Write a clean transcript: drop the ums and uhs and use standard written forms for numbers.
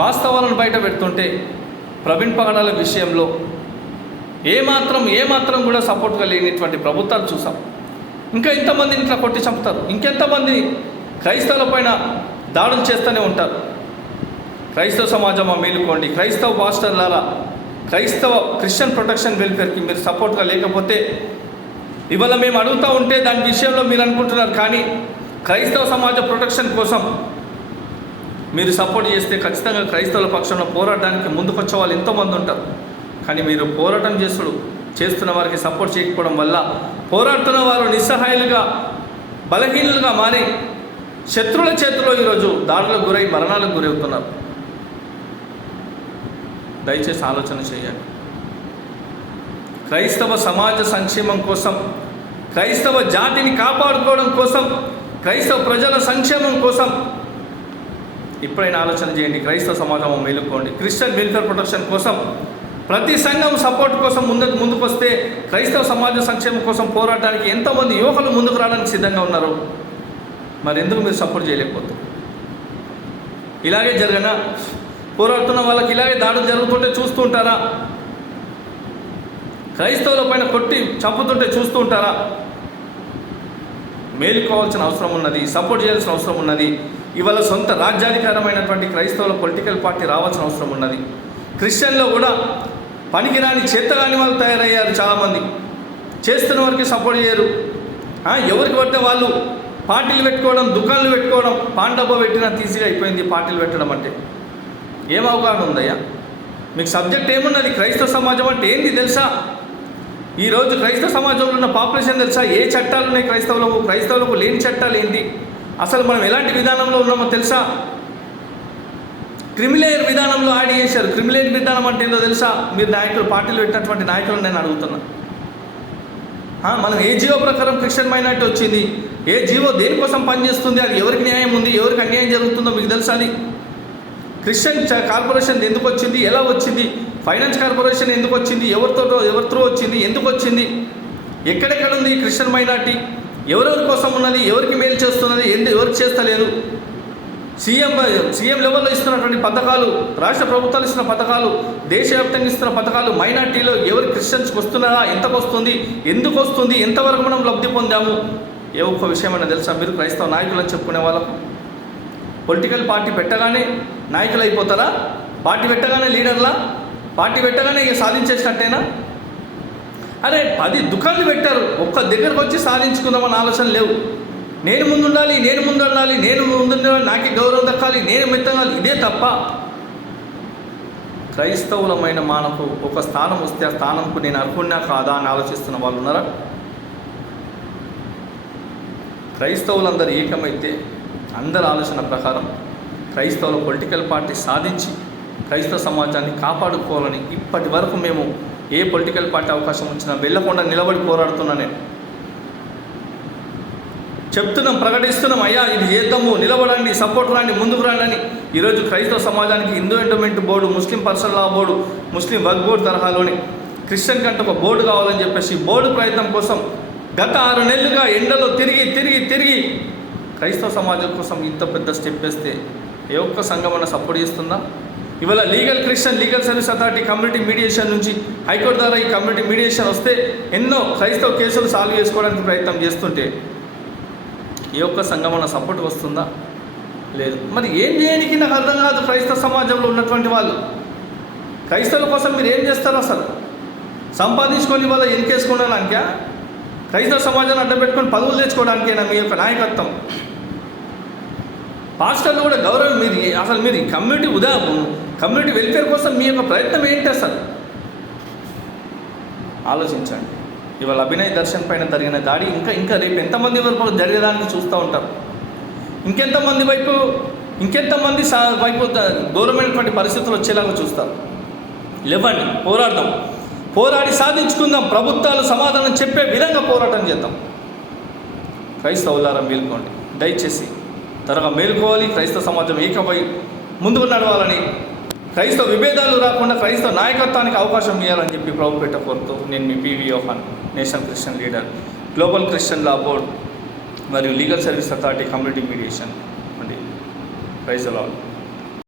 వాస్తవాలను బయట పెడుతుంటే ప్రవీణ్ పగడాల విషయంలో ఏమాత్రం కూడా సపోర్ట్గా లేనిటువంటి ప్రభుత్వాలు చూసాం. ఇంకా ఇంతమందిని ఇట్లా కొట్టి చంపుతారు, ఇంకెంతమంది క్రైస్తవుల పైన దాడులు చేస్తూనే ఉంటారు. క్రైస్తవ సమాజం మేలుకోండి, క్రైస్తవ పాస్టర్లారా, క్రిస్టియన్ ప్రొటెక్షన్ వెల్ఫేర్కి మీరు సపోర్ట్గా లేకపోతే ఇవాళ మేము అడుగుతూ ఉంటే దాని విషయంలో మీరు అనుకుంటున్నారు, కానీ క్రైస్తవ సమాజ ప్రొటెక్షన్ కోసం మీరు సపోర్ట్ చేస్తే ఖచ్చితంగా క్రైస్తవుల పక్షంలో పోరాడడానికి ముందుకొచ్చే వాళ్ళు ఎంతోమంది ఉంటారు. కానీ మీరు పోరాటం చేస్తున్న వారికి సపోర్ట్ చేయకపోవడం వల్ల పోరాడుతున్న వారు నిస్సహాయులుగా బలహీనులుగా మారి శత్రువుల చేతిలో ఈరోజు దాడులకు గురై మరణాలకు గురవుతున్నారు. దయచేసి ఆలోచన చేయండి. క్రైస్తవ సమాజ సంక్షేమం కోసం, క్రైస్తవ జాతిని కాపాడుకోవడం కోసం, క్రైస్తవ ప్రజల సంక్షేమం కోసం ఇప్పుడైనా ఆలోచన చేయండి. క్రైస్తవ సమాజం మేలుకోండి. క్రిస్టియన్ వెల్ఫేర్ ప్రొటెక్షన్ కోసం ప్రతి సంఘం సపోర్ట్ కోసం ముందుకు వస్తే క్రైస్తవ సమాజ సంక్షేమం కోసం పోరాడడానికి ఎంతోమంది యువకులు ముందుకు రావడానికి సిద్ధంగా ఉన్నారు. మరి ఎందుకు మీరు సపోర్ట్ చేయలేకపోతారు? ఇలాగే జరగనా? పోరాడుతున్న వాళ్ళకి ఇలాగే దాడులు జరుగుతుంటే చూస్తూ ఉంటారా? క్రైస్తవుల పైన కొట్టి చంపుతుంటే చూస్తూ ఉంటారా? మేలుకోవాల్సిన అవసరం ఉన్నది, సపోర్ట్ చేయాల్సిన అవసరం ఉన్నది. ఇవాళ సొంత రాజ్యాధికారమైనటువంటి క్రైస్తవుల పొలిటికల్ పార్టీ రావాల్సిన అవసరం ఉన్నది. క్రిస్టియన్లో కూడా పనికిరాని చేతగాని వాళ్ళు తయారయ్యారు. చాలామంది చేస్తున్న వారికి సపోర్ట్ చేయరు. ఎవరికి పడితే వాళ్ళు పార్టీలు పెట్టుకోవడం, దుకాణాలు పెట్టుకోవడం, పాండబ్బ పెట్టినా తీసిగా అయిపోయింది పార్టీలు పెట్టడం అంటే. ఏం అవగాహన ఉందయ్యా మీకు? సబ్జెక్ట్ ఏమున్నది? క్రైస్తవ సమాజం అంటే ఏంటి తెలుసా? ఈరోజు క్రైస్తవ సమాజంలో ఉన్న పాపులేషన్ తెలుసా? ఏ చట్టాలు ఉన్నాయి క్రైస్తవులకు లేని చట్టాలు ఏంటి? అసలు మనం ఎలాంటి విధానంలో ఉన్నామో తెలుసా? క్రిమిలేయర్ విధానంలో యాడ్ చేశారు. క్రిమిలేయర్ విధానం అంటే ఏందో తెలుసా? మీరు నాయకులు, పార్టీలు పెట్టినటువంటి నాయకులు నేను అడుగుతున్నా. మనం ఏ జీవో ప్రకారం క్రిస్టియన్ మైనారిటీ వచ్చింది? ఏ జీవో దేనికోసం పనిచేస్తుంది? అది ఎవరికి న్యాయం ఉంది, ఎవరికి అన్యాయం జరుగుతుందో మీకు తెలుసా? అది క్రిస్టియన్ కార్పొరేషన్ ఎందుకు వచ్చింది, ఎలా వచ్చింది, ఫైనాన్స్ కార్పొరేషన్ ఎందుకు వచ్చింది, ఎవరితో వచ్చింది, ఎందుకు వచ్చింది, ఎక్కడెక్కడ ఉంది క్రిస్టియన్ మైనారిటీ, ఎవరెవరి కోసం ఉన్నది, ఎవరికి మేలు చేస్తున్నది, ఎవరికి చేస్తలేదు, సీఎం లెవెల్లో ఇస్తున్నటువంటి పథకాలు, రాష్ట్ర ప్రభుత్వాలు ఇస్తున్న పథకాలు, దేశవ్యాప్తంగా ఇస్తున్న పథకాలు మైనార్టీలో ఎవరు క్రిస్టియన్స్కి వస్తున్నారా, ఎంతకు వస్తుంది, ఎందుకు వస్తుంది, ఎంతవరకు మనం లబ్ధి పొందాము, ఏ ఒక్క విషయమైనా తెలుసా మీరు? క్రైస్తవ నాయకులని చెప్పుకునే వాళ్ళకు పొలిటికల్ పార్టీ పెట్టగానే నాయకులు అయిపోతారా? పార్టీ పెట్టగానే లీడర్లా? పార్టీ పెట్టగానే ఇక సాధించేసినట్టేనా? అరే 10 దుకాణాలు పెట్టారు, ఒక్క దగ్గరకు వచ్చి సాధించుకుందామని ఆలోచన లేవు. నేను ముందుండాలి, నాకే గౌరవం దక్కాలి, నేను మెత్తగాలి, ఇదే తప్ప క్రైస్తవులమైన మనకు ఒక స్థానం వస్తే ఆ స్థానంకు నేను అర్హున్నా కాదా అని ఆలోచిస్తున్న వాళ్ళు ఉన్నారా? క్రైస్తవులందరూ ఏకమైతే అందరి ఆలోచన ప్రకారం క్రైస్తవుల పొలిటికల్ పార్టీ సాధించి క్రైస్తవ సమాజాన్ని కాపాడుకోవాలని ఇప్పటి వరకు మేము ఏ పొలిటికల్ పార్టీ అవకాశం వచ్చినా వెళ్ళకుండా నిలబడి పోరాడుతున్నా. నేను చెప్తున్నాం, ప్రకటిస్తున్నాం, అయ్యా ఇది చేద్దాము, నిలబడండి, సపోర్ట్ రండి, ముందుకు రండి అని. ఈరోజు క్రైస్తవ సమాజానికి హిందూ ఎండోమెంట్ బోర్డు, ముస్లిం పర్సనల్ లా బోర్డు, ముస్లిం వక్ఫ్ బోర్డు తరహాలోని క్రిస్టియన్ కంటే ఒక బోర్డు కావాలని చెప్పేసి బోర్డు ప్రయత్నం కోసం గత 6 నెలలుగా ఎండలో తిరిగి క్రైస్తవ సమాజం కోసం ఇంత పెద్ద స్టెప్ వేస్తే ఏ ఒక్క సంఘం అన్న సపోర్ట్ చేస్తుందా? ఇవాళ legal service authority community mediation నుంచి హైకోర్టు ద్వారా ఈ కమ్యూనిటీ మీడియేషన్ వస్తే ఎన్నో క్రైస్తవ కేసులు సాల్వ్ చేసుకోవడానికి ప్రయత్నం చేస్తుంటే ఏ ఒక్క సంఘం అన్న సపోర్ట్ వస్తుందా? లేదు. మరి ఏం చేయడానికి నాకు అర్థం కాదు. క్రైస్తవ సమాజంలో ఉన్నటువంటి వాళ్ళు క్రైస్తవుల కోసం మీరు ఏం చేస్తారు? అసలు సంపాదించుకొని వాళ్ళ ఎన్నికేసుకోవడానికా? క్రైస్తవ సమాజాన్ని అడ్డపెట్టుకొని పదవులు తెచ్చుకోవడానికేనా మీ యొక్క నాయకత్వం? పాస్టర్లు కూడా గౌరవం మీరు కమ్యూనిటీ వెల్ఫేర్ కోసం మీ యొక్క ప్రయత్నం ఏంటి అసలు? ఆలోచించండి. ఇవాళ అభినయ్ దర్శన్ పైన జరిగిన దాడి ఇంకా రేపు ఎంతమంది వరకు జరిగేదానికి చూస్తూ ఉంటారు. ఇంకెంతమంది వైపు ఘోరమైనటువంటి పరిస్థితులు వచ్చేలాగా చూస్తారు. లేవండి, పోరాడదాం, పోరాడి సాధించుకుందాం. ప్రభుత్వాలు సమాధానం చెప్పే విధంగా పోరాటం చేద్దాం. క్రైస్తవులారా మేల్కోండి, దయచేసి త్వరగా మేల్కోవాలి. క్రైస్తవ సమాజం ఏకమై ముందుకు నడవాలని, క్రైస్తవ విభేదాలు రాకుండా క్రైస్తవ నాయకత్వానికి అవకాశం ఇవ్వాలని చెప్పి ప్రభుపేట కోరుతూ నేను మీ PV Yohan, national Christian leader, global Christian law board మరియు legal service authority community mediation అండి. Praise the lord.